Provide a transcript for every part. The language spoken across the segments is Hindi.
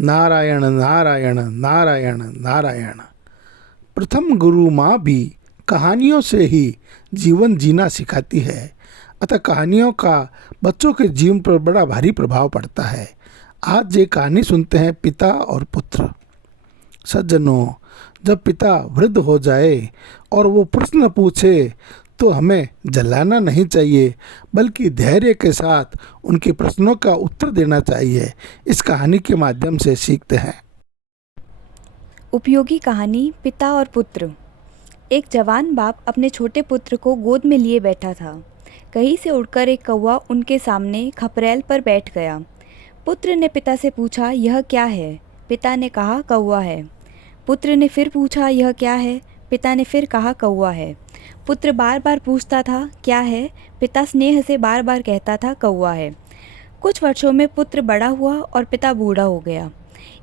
नारायण नारायण नारायण नारायण। प्रथम गुरु माँ भी कहानियों से ही जीवन जीना सिखाती है, अतः कहानियों का बच्चों के जीवन पर बड़ा भारी प्रभाव पड़ता है। आज ये कहानी सुनते हैं पिता और पुत्र। सज्जनों, जब पिता वृद्ध हो जाए और वो प्रश्न पूछे तो हमें जलाना नहीं चाहिए, बल्कि धैर्य के साथ उनके प्रश्नों का उत्तर देना चाहिए। इस कहानी के माध्यम से सीखते हैं। उपयोगी कहानी पिता और पुत्र। एक जवान बाप अपने छोटे पुत्र को गोद में लिए बैठा था। कहीं से उड़कर एक कौवा उनके सामने खपरेल पर बैठ गया। पुत्र ने पिता से पूछा, यह क्या है? पिता ने कहा, कौवा है। पुत्र ने फिर पूछा, यह क्या है? पिता ने फिर कहा, कौवा है। पुत्र बार बार पूछता था, क्या है? पिता स्नेह से बार बार कहता था, कौवा है। कुछ वर्षों में पुत्र बड़ा हुआ और पिता बूढ़ा हो गया।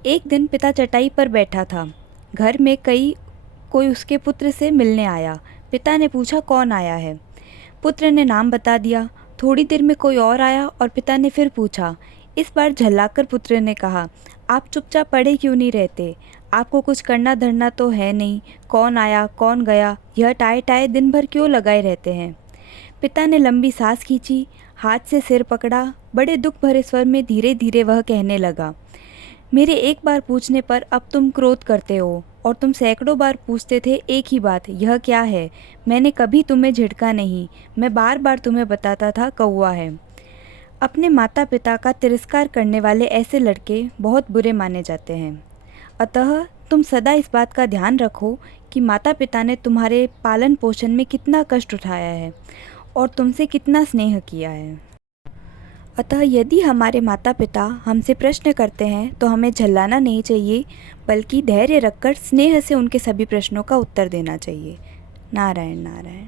एक दिन पिता चटाई पर बैठा था। घर में कोई उसके पुत्र से मिलने आया। पिता ने पूछा, कौन आया है? पुत्र ने नाम बता दिया। थोड़ी देर में कोई और आया और पिता ने फिर पूछा। इस बार झल्लाकर पुत्र ने कहा, आप चुपचाप पड़े क्यों नहीं रहते? आपको कुछ करना धरना तो है नहीं। कौन आया कौन गया, यह टाए टाए दिन भर क्यों लगाए रहते हैं? पिता ने लंबी सांस खींची, हाथ से सिर पकड़ा। बड़े दुख भरे स्वर में धीरे धीरे वह कहने लगा, मेरे एक बार पूछने पर अब तुम क्रोध करते हो, और तुम सैकड़ों बार पूछते थे एक ही बात, यह क्या है? मैंने कभी तुम्हें झिड़का नहीं। मैं बार बार तुम्हें बताता था, कौवा है। अपने माता पिता का तिरस्कार करने वाले ऐसे लड़के बहुत बुरे माने जाते हैं। अतः तुम सदा इस बात का ध्यान रखो कि माता पिता ने तुम्हारे पालन पोषण में कितना कष्ट उठाया है और तुमसे कितना स्नेह किया है। अतः यदि हमारे माता पिता हमसे प्रश्न करते हैं तो हमें झल्लाना नहीं चाहिए, बल्कि धैर्य रखकर स्नेह से उनके सभी प्रश्नों का उत्तर देना चाहिए। नारायण नारायण।